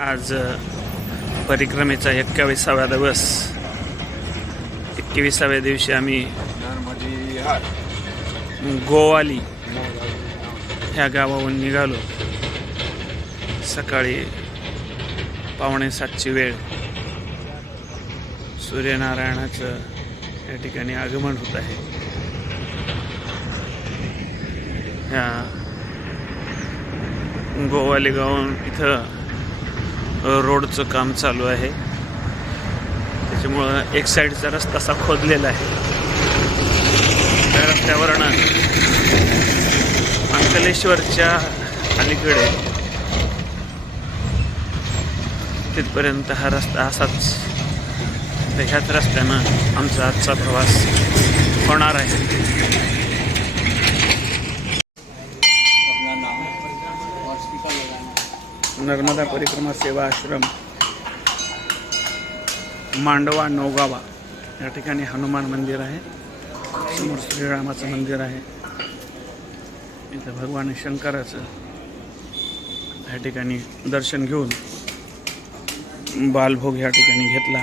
आज परिक्रमेचा एक्कावीसावा दिवस. एकविसाव्या दिवशी आम्ही गोवाली ह्या गावाहून निघालो. सकाळी पावणे सातची वेळ. सूर्यनारायणाचं या ठिकाणी आगमन होत आहे. ह्या गोवाली गावाहून इथं रोडचं काम चालू आहे. त्याच्यामुळं एक साईडचा रस्ता असा खोदलेला आहे. त्या रस्त्यावरनं अंकलेश्वरच्या अलीकडे तिथपर्यंत हा रस्ता असाच. तर ह्याच रस्त्यानं आमचा आजचा प्रवास होणार आहे. नर्मदा परिक्रमा सेवा आश्रम मांडवा नौगावा. या ठिकाणी हनुमान मंदिर आहे. समोर श्रीरामाचं मंदिर आहे. इथं भगवान शंकराचं या ठिकाणी दर्शन घेऊन बालभोग या ठिकाणी घेतला.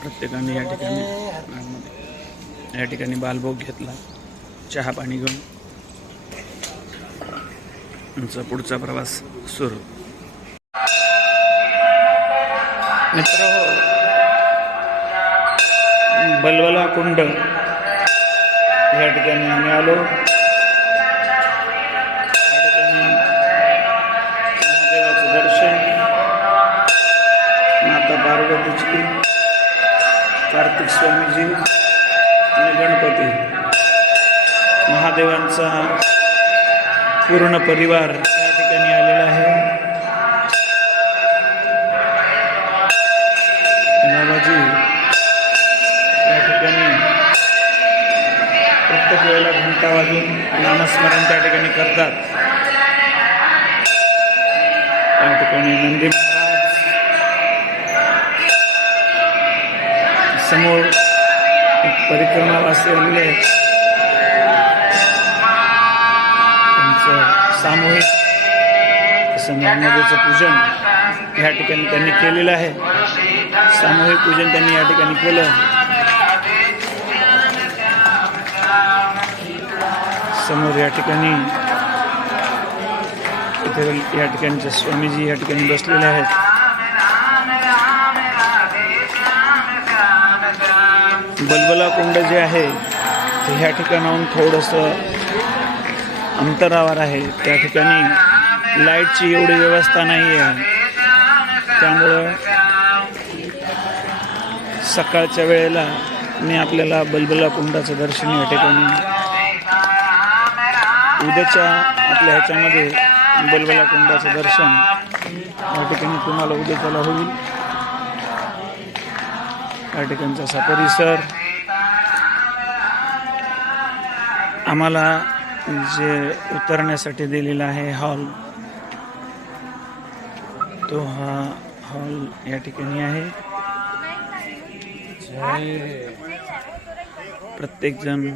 प्रत्येकाने या ठिकाणी या ठिकाणी बालभोग घेतला. चहा पाणी घेऊन आमचा पुढचा प्रवास सुरू. मित्र हो. बलवला कुंड या ठिकाणी आम्ही आलो. या ठिकाणी महादेवाचं दर्शन. माता पार्वतीची. कार्तिक स्वामीजी. आणि गणपती. महादेवांचा पूर्ण परिवार या ठिकाणी आलेला आहे. बाबाजी या ठिकाणी प्रत्येक वेळेला घंटा वाजून नामस्मरण त्या ठिकाणी करतात. त्या ठिकाणी नंदी महाराज समोर एक परिक्रमावासी आणले सामूहिक असं नर्मदेचं पूजन या ठिकाणी त्यांनी केलेलं आहे. सामूहिक पूजन त्यांनी या ठिकाणी केलं. समोर या ठिकाणी इथे या ठिकाणचे स्वामीजी या ठिकाणी बसलेले आहेत. बलबला कुंड जे आहे ते ह्या ठिकाणाहून थोडंसं अंतरावर आहे. त्या ठिकाणी लाईटची एवढी व्यवस्था नाही आहे त्यामुळं सकाळच्या वेळेला मी आपल्याला बलबला कुंडाचं दर्शन या ठिकाणी उद्याच्या आपल्या ह्याच्यामध्ये बलबला कुंडाचं दर्शन या ठिकाणी तुम्हाला उद्याच्याला होईल. या ठिकाणचा असा परिसर. आम्हाला जे उतरण्यासाठी दिलेला आहे हॉल तो हा हॉल या ठिकाणी आहे. प्रत्येकजण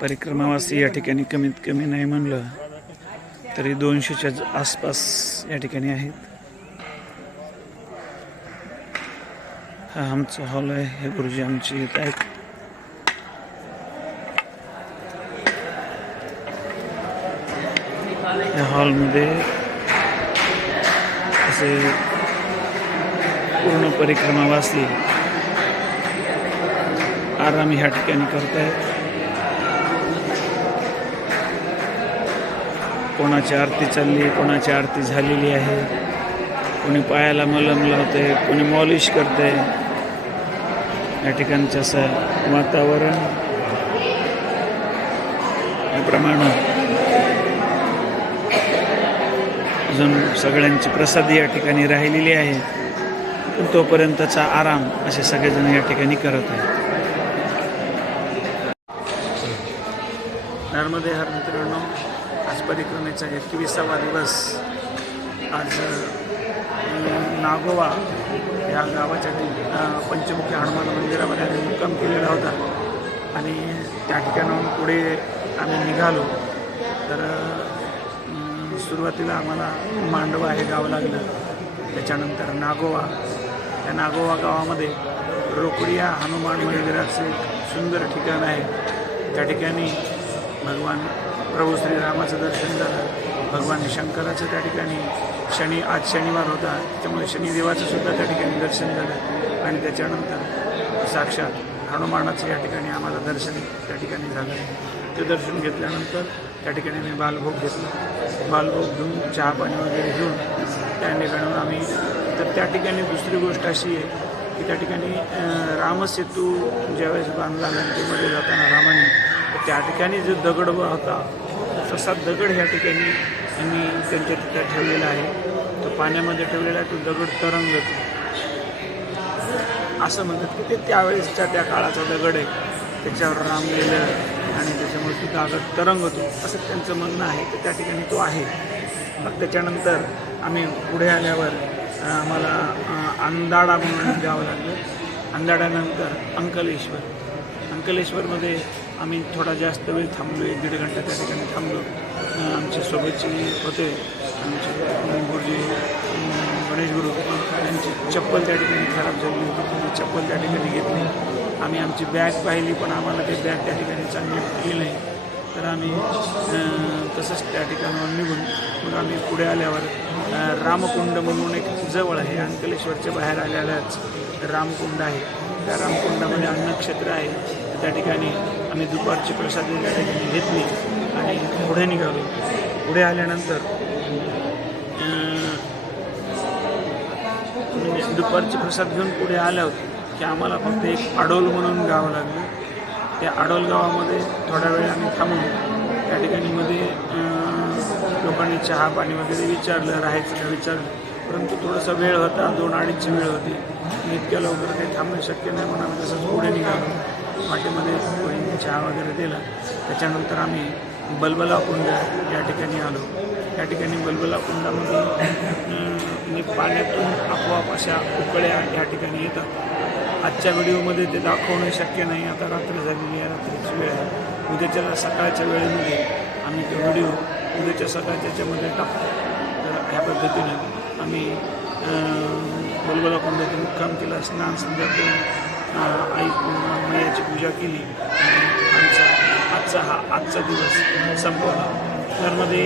परिक्रमावासी या ठिकाणी कमीत कमी नाही म्हणलं तरी दोनशेच्या आसपास या ठिकाणी आहेत. हा आमचा हॉल आहे हे गुरुजी आमचे येत आहेत. हॉलमध्ये असे पूर्ण परिक्रमावासी आराम ह्या ठिकाणी करतायत. कोणाची आरती चालली कोणाची आरती झालेली आहे कोणी पायाला मलम लावते कोणी मॉलिश करते या ठिकाणचं असं वातावरण. याप्रमाणे अजून सगळ्यांची प्रसादी या ठिकाणी राहिलेली आहे. पण तोपर्यंतचा आराम असे सगळेजण या ठिकाणी करत आहेत. नर्मदे हर मित्रांनो आज परिक्रमेचा एकविसावा दिवस. आज नागोवा या गावाच्या पंचमुखी हनुमान मंदिरामध्ये आम्ही मुक्काम केलेला होता. आणि त्या ठिकाणाहून पुढे आम्ही निघालो. तर सुरुवातीला आम्हाला मांडवा हे गाव लागलं. त्याच्यानंतर नागोवा. त्या नागोवा गावामध्ये रोकडिया हनुमान मंदिराचं एक सुंदर ठिकाण आहे. त्या ठिकाणी भगवान प्रभू श्रीरामाचं दर्शन झालं. भगवान शंकराचं त्या ठिकाणी शनी आज शनिवार होता. त्यामुळे शनिदेवाचं सुद्धा त्या ठिकाणी दर्शन झालं. आणि त्याच्यानंतर साक्षात हनुमानाचं या ठिकाणी आम्हाला दर्शन त्या ठिकाणी झालं. ते दर्शन घेतल्यानंतर त्या ठिकाणी मी बालभोग घेतला. बालभोग घेऊन चहा पाणी वगैरे घेऊन त्या ठिकाणी आम्ही तर त्या ठिकाणी दुसरी गोष्ट अशी आहे की त्या ठिकाणी रामसेतू ज्यावेळेस बांधला लंकेमध्ये जाताना रामाने त्या ठिकाणी जो दगड होता तसा दगड ह्या ठिकाणी यांनी त्यांच्या तिथं ठेवलेला आहे. तो पाण्यामध्ये ठेवलेला आहे तो दगड तरंगतो. असं म्हणतात की ते त्यावेळेसच्या त्या काळाचा दगड आहे. त्याच्यावर रामलेलं आणि त्याच्यामुळे तो कागद तरंगतो असं त्यांचं म्हणणं आहे. की त्या ठिकाणी तो आहे. मग त्याच्यानंतर आम्ही पुढे आल्यावर आम्हाला अंधाडा अंदाडा म्हणून जावं लागलं. अंदाडानंतर अंकलेश्वर. अंकलेश्वरमध्ये आम्ही थोडा जास्त वेळ थांबलो एक दीड घंटा त्या ठिकाणी थांबलो. आमच्या सोबतचे होते आमचे गुरुजी गणेश गुरु त्यांची चप्पल त्या ठिकाणी खराब झाली होती ती चप्पल त्या ठिकाणी घेतली. आम्ही आमची बॅग पाहिली पण आम्हाला ते बॅग त्या ठिकाणी चांगली भेटली नाही तर आम्ही तसंच त्या ठिकाणावर निघून मग आम्ही पुढे आल्यावर रामकुंड म्हणून एक जवळ आहे अंकलेश्वरच्या बाहेर आल्यालाच रामकुंड आहे. त्या रामकुंडामध्ये अन्नक्षेत्र आहे. त्या ठिकाणी आम्ही दुपारची प्रसादी त्या ठिकाणी घेतली आणि पुढे निघालो. पुढे आल्यानंतर म्हणजे दुपारची प्रसाद घेऊन पुढे आल्यावर की आम्हाला फक्त एक आडोल म्हणून गाव लागलं. त्या आडोल गावामध्ये थोड्या वेळ आम्ही थांबून त्या ठिकाणी मध्ये लोकांनी चहा पाणी वगैरे विचारलं राहायचं का विचारलं. परंतु थोडासा वेळ होता दोन अडीचची वेळ होती. आणि इतक्या लवकर काही थांबणं शक्य नाही म्हणून आम्ही तसंच पुढे निघालो. वाटेमध्ये कोणी चहा वगैरे दिला. त्याच्यानंतर आम्ही बलबला कुंड या ठिकाणी आलो. या ठिकाणी बलबला कुंडामध्ये म्हणजे पाण्यातून आपोआप अशा उकळ्या या ठिकाणी येतात. आजच्या व्हिडिओमध्ये ते दाखवणं शक्य नाही. आता रात्र झालेली आहे रात्रीची वेळ आहे. उद्याच्या सकाळच्या वेळेमध्ये आम्ही तो व्हिडिओ उद्याच्या सकाळच्या याच्यामध्ये टाकतो. तर ह्या पद्धतीने आम्ही बलबला कुंडातून मुक्काम केला स्नान संध्या करून आई मैयाची पूजा केली. आणि आमचा आजचा हा आजचा दिवस संपवला. त्यामध्ये